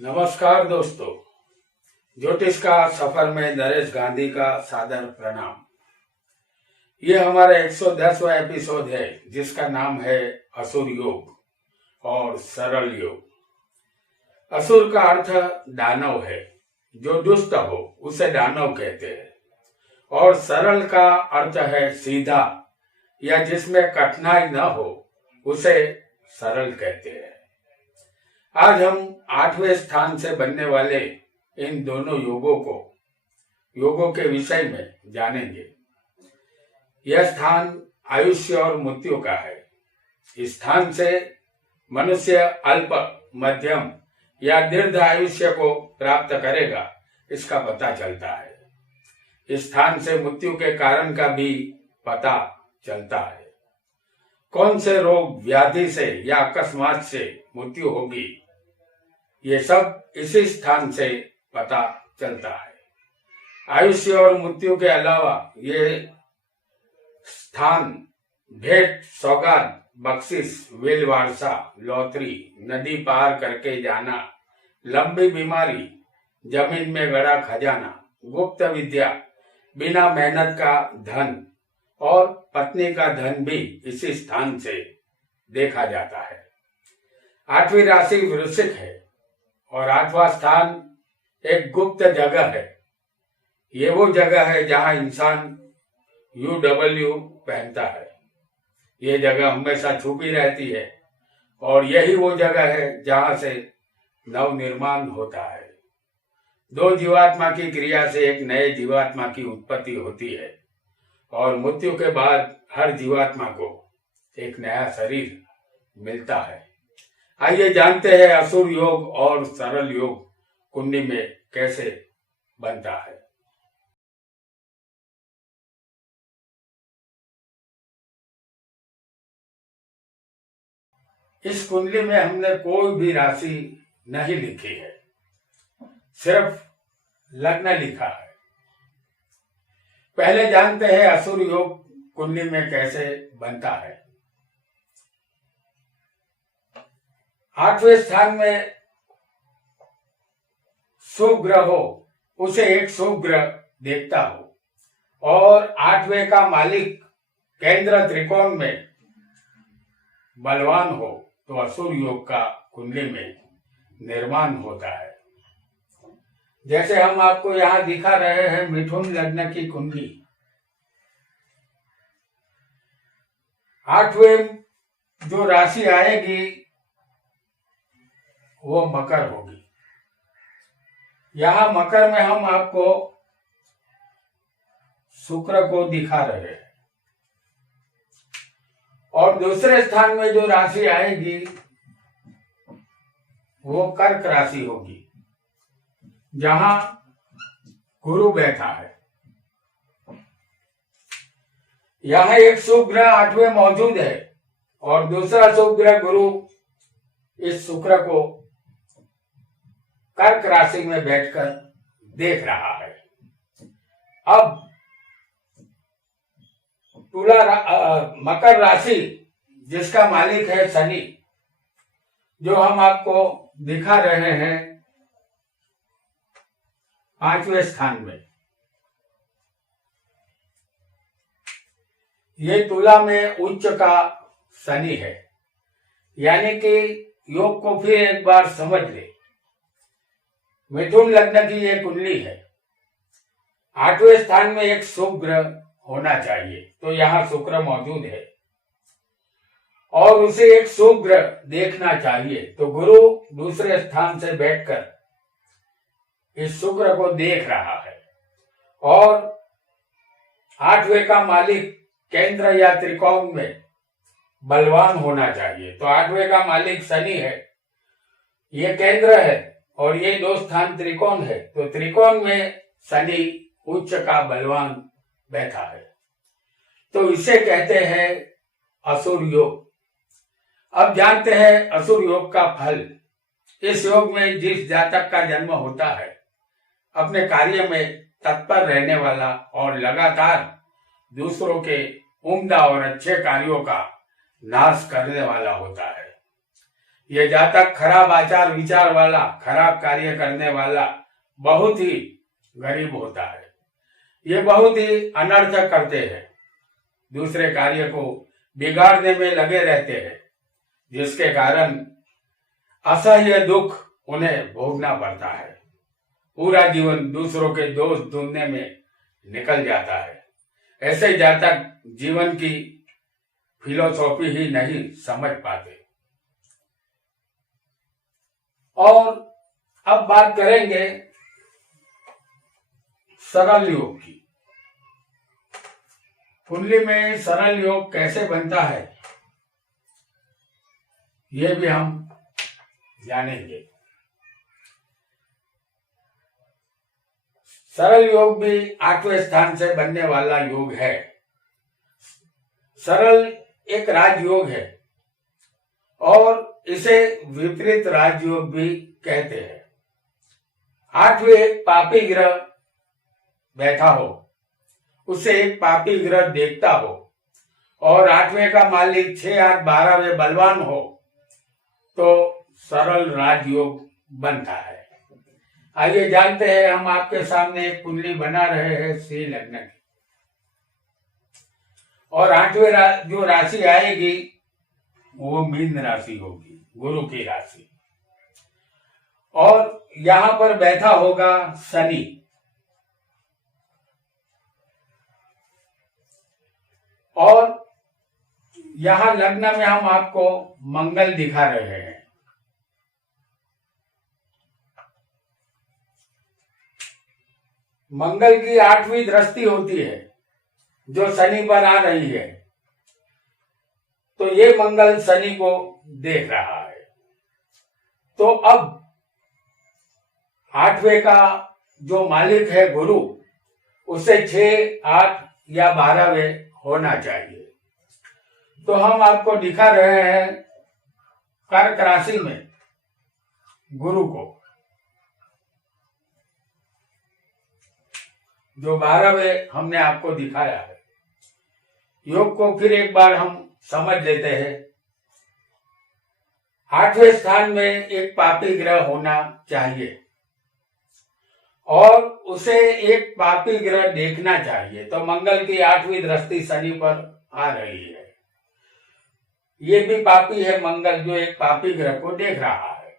नमस्कार दोस्तों, ज्योतिष का सफर में नरेश गांधी का सादर प्रणाम। ये हमारा 110वां एपिसोड है जिसका नाम है असुर योग और सरल योग। असुर का अर्थ दानव है, जो दुष्ट हो उसे दानव कहते हैं, और सरल का अर्थ है सीधा या जिसमें कठिनाई न हो उसे सरल कहते हैं। आज हम 8वें स्थान से बनने वाले इन दोनों योगों के विषय में जानेंगे। यह स्थान आयुष्य और मृत्यु का है। इस स्थान से मनुष्य अल्प, मध्यम या दीर्घ आयुष्य को प्राप्त करेगा, इसका पता चलता है। इस स्थान से मृत्यु के कारण का भी पता चलता है। कौन से रोग, व्याधि से या अकस्मात से मृत्यु होगी, ये सब इसी स्थान से पता चलता है। आयुष्य और मृत्यु के अलावा ये स्थान भेंट, सौगात, बख्शिश, विल वारसा, लॉटरी, नदी पार करके जाना, लंबी बीमारी, जमीन में गड़ा खजाना, गुप्त विद्या, बिना मेहनत का धन और पत्नी का धन भी इसी स्थान से देखा जाता है। 8वीं राशि वृश्चिक है और 8वां स्थान एक गुप्त जगह है। ये वो जगह है जहां इंसान UW पहनता है। ये जगह हमेशा छुपी रहती है और यही वो जगह है जहां से नव निर्माण होता है। दो जीवात्मा की क्रिया से एक नए जीवात्मा की उत्पत्ति होती है और मृत्यु के बाद हर जीवात्मा को एक नया शरीर मिलता है। आइए जानते हैं असुर योग और सरल योग कुंडली में कैसे बनता है। इस कुंडली में हमने कोई भी राशि नहीं लिखी है, सिर्फ लग्न लिखा है। पहले जानते हैं असुर योग कुंडली में कैसे बनता है। 8वें स्थान में शुभ ग्रह हो, उसे एक शुभ ग्रह देखता हो और 8वें का मालिक केंद्र त्रिकोण में बलवान हो तो असुर योग का कुंडली में निर्माण होता है। जैसे हम आपको यहां दिखा रहे हैं मिथुन लग्न की कुंडली। 8वें जो राशि आएगी वो मकर होगी। यहां मकर में हम आपको शुक्र को दिखा रहे हैं और दूसरे स्थान में जो राशि आएगी वो कर्क राशि होगी, जहां गुरु बैठा है। यहां एक शुभ ग्रह 8वें मौजूद है और दूसरा शुभ ग्रह गुरु इस शुक्र को कर्क राशि में बैठकर देख रहा है। अब मकर राशि जिसका मालिक है शनि, जो हम आपको दिखा रहे हैं 5वें स्थान में, ये तुला में उच्च का शनि है। यानी कि योग को फिर एक बार समझ ले। मिथुन लग्न की ये कुंडली है। 8वें स्थान में एक शुभ ग्रह होना चाहिए, तो यहाँ शुक्र मौजूद है और उसे एक शुभ ग्रह देखना चाहिए, तो गुरु दूसरे स्थान से बैठकर इस शुक्र को देख रहा है और 8वें का मालिक केंद्र या त्रिकोण में बलवान होना चाहिए, तो 8वें का मालिक शनि है, ये केंद्र है और ये दो स्थान त्रिकोण है, तो त्रिकोण में शनि उच्च का बलवान बैठा है, तो इसे कहते हैं असुर योग। अब जानते हैं असुर योग का फल। इस योग में जिस जातक का जन्म होता है, अपने कार्य में तत्पर रहने वाला और लगातार दूसरों के उम्दा और अच्छे कार्यों का नाश करने वाला होता है। ये जातक खराब आचार विचार वाला, खराब कार्य करने वाला, बहुत ही गरीब होता है। ये बहुत ही अनर्थ करते हैं, दूसरे कार्य को बिगाड़ने में लगे रहते हैं, जिसके कारण असह्य दुख उन्हें भोगना पड़ता है। पूरा जीवन दूसरों के दोष ढूंढने में निकल जाता है। ऐसे जातक जीवन की फिलोसॉफी ही नहीं समझ पाते। और अब बात करेंगे सरल योग की। कुंडली में सरल योग कैसे बनता है, ये भी हम जानेंगे। सरल योग भी 8वें स्थान से बनने वाला योग है। सरल एक राजयोग है और इसे विपरीत राजयोग भी कहते हैं। 8वें एक पापी ग्रह बैठा हो, उसे एक पापी ग्रह देखता हो और 8वें का मालिक 6, 8, 12वें बलवान हो तो सरल राजयोग बनता है। आइए जानते हैं, हम आपके सामने एक कुंडली बना रहे हैं सिंह लग्न की, और 8वें जो राशि आएगी वो मीन राशि होगी, गुरु की राशि। और यहां पर बैठा होगा शनि। और यहां लग्न में हम आपको मंगल दिखा रहे हैं। मंगल की 8वीं दृष्टि होती है जो शनि पर आ रही है, तो ये मंगल शनि को देख रहा है। तो अब 8वें का जो मालिक है गुरु, उसे 6, 8 या 12वें होना चाहिए। तो हम आपको दिखा रहे हैं कर्क राशि में गुरु को, जो 12वें हमने आपको दिखाया है। योग को फिर एक बार हम समझ लेते हैं। 8वें स्थान में एक पापी ग्रह होना चाहिए और उसे एक पापी ग्रह देखना चाहिए। तो मंगल की 8वीं दृष्टि शनि पर आ रही है। ये भी पापी है मंगल, जो एक पापी ग्रह को देख रहा है।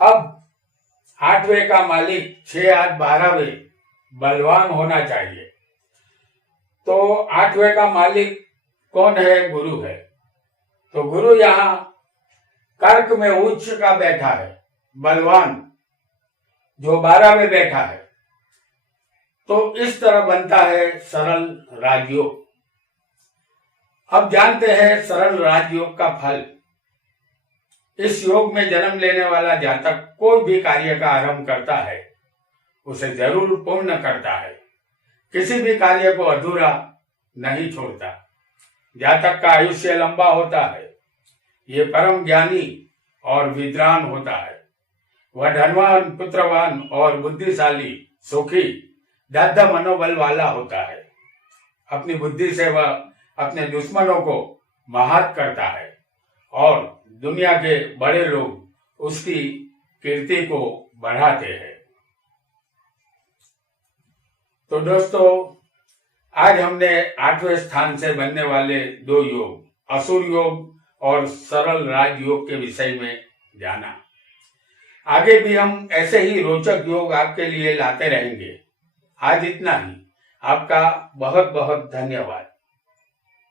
अब 8वें का मालिक 6, 8, 12वें बलवान होना चाहिए। तो 8वें का मालिक कौन है? गुरु है। तो गुरु यहाँ कर्क में उच्च का बैठा है, बलवान जो 12वें बैठा है। तो इस तरह बनता है सरल राजयोग। अब जानते हैं सरल राजयोग का फल। इस योग में जन्म लेने वाला जातक कोई भी कार्य का आरंभ करता है, उसे जरूर पूर्ण करता है। किसी भी कार्य को अधूरा नहीं छोड़ता। जातक का आयुष्य लंबा होता है। ये परम ज्ञानी और विद्वान होता है। वह धनवान, पुत्रवान और बुद्धिशाली, सुखी, दृढ़ मनोबल वाला होता है। अपनी बुद्धि से वह अपने दुश्मनों को महात करता है और दुनिया के बड़े लोग उसकी कीर्ति को बढ़ाते हैं। तो दोस्तों, आज हमने 8वें स्थान से बनने वाले 2 योग, असुर योग और सरल राजयोग के विषय में जाना। आगे भी हम ऐसे ही रोचक योग आपके लिए लाते रहेंगे। आज इतना ही। आपका बहुत बहुत धन्यवाद।